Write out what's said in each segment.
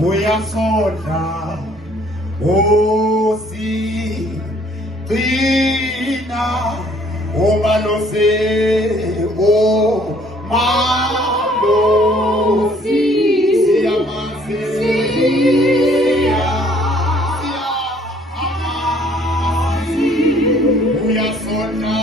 Uyasondla usigcina uMalusi uMalusi siyamazi Uyasondla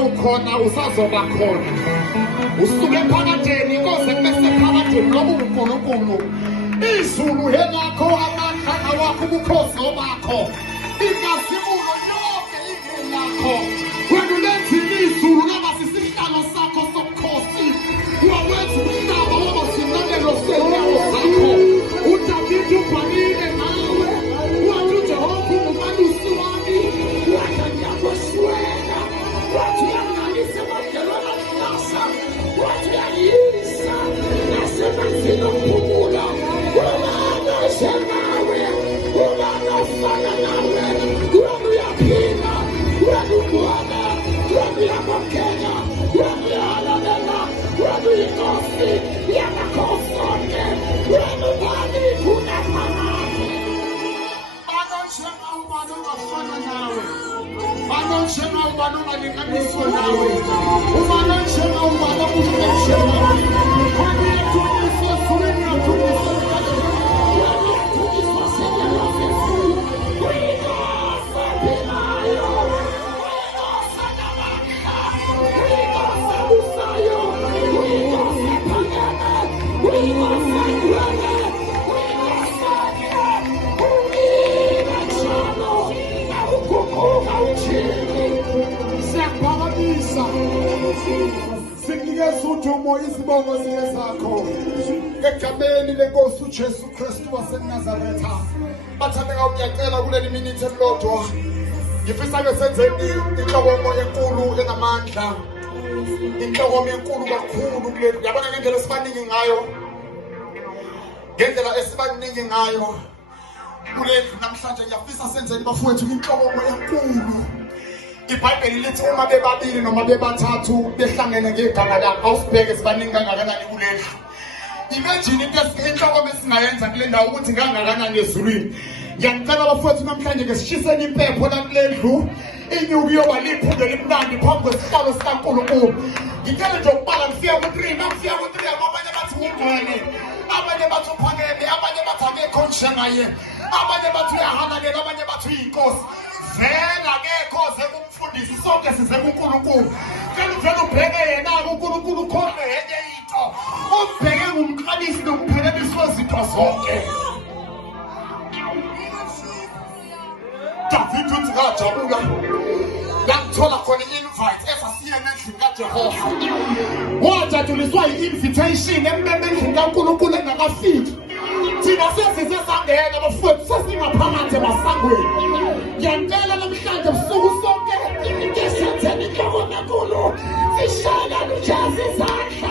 Ukhona usazoba khona usuke phakatheni inkosi ekubese phakatheni ngoba uNkulunkulu izulu helakho amandla awakho ubukhosi obakho inkazimulo yonke ingeni lakho wena ulenzile izulu ngaba sisihlalo sakho sobukhosi wawenza umhlaba waba sinabelo senyawo zakho uDavide ubhalile nawe wathi uJehova uMalusi wami wathi ngiyakweswela wathi uyangalisa emadlelweni ahlasa wathi uyayisa nasemazini okuphumula ubani osengawe ubani ofana nawe wena uyaphila wena ubona wena uyamamkela wena uyalalela wena uyinkosi yamakhosi onke wena ubani unaphakade banonjenga ubani ongafana nawe banonjenga ubani ongalinganiswa nawe ubanonjenga ubani obuhlonjenga khona uyathunyiswa esulwini uyathunyiswa uyathunyiswa senyalofesi uyinkosi ephilayo uyinkosi enamandla uyinkosi ebusayo uyinkosi ephakeme uyinkosi egcwele uyinkosi uyina njalo awuguquka uthini siyakuphakamisa sikunikeza udumo izibongo zike zakho egameni lenkosi uJesu Kristu waseNazaretha. Bathandeka uyacela kuleli minute elilodwa ngifisa-ke senzeni inhlokomo enkulu enamandla inhlokomo enkulu kakhulu kuleli yabona ngendlela esibaningi ngayo kuleli namhlanje ngiyafisa senzeni bafowethu inhlokomo enkulu. iBhayibheli lithi uma bebabili noma bebathathu behlangene ngegama lakho awusibheke sibaningi kangakanani kuleli. Imagine inhlokomo esingayenza kule ndawo ukuthi kangakanani ezulwini. Ngiyacela bafowethu namhlanje ke sishiseni impepho la kulendlu inyuku yoba liphunge limnandi phambi kwesihlalo sikaNkulunkulu. Ngicela nje ukubala ngifika ku-3 nakufika ku-3 abanye bathi ungane abanye bathi uphakeme abanye bathi akekho njengaye abanye bathi uyahalakela abanye bathi uyinkosi. Vela akekho zekumfundisi sonke size kuNkulunkulu. Ngicela uvele ubheke yena-ke uNkulunkulu khona enye into umbheke ngumqalisi nomphelelisi wezinto zonke. Davide uthi ngajabula ngangithola khona i-invite esasiye endlini kaJehova wajaduliswa i-invitation ememe endlini kaNkulunkulu engakafiki. Thina sesize sangena bafowethu sesingaphakathi emasangweni. Ngiyacela namhlanje busuku sonke ngisenzeni inhlokomo enkulu sishaya lujazi izandla.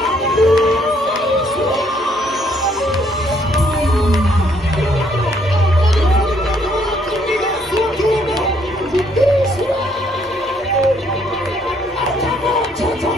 Thank you.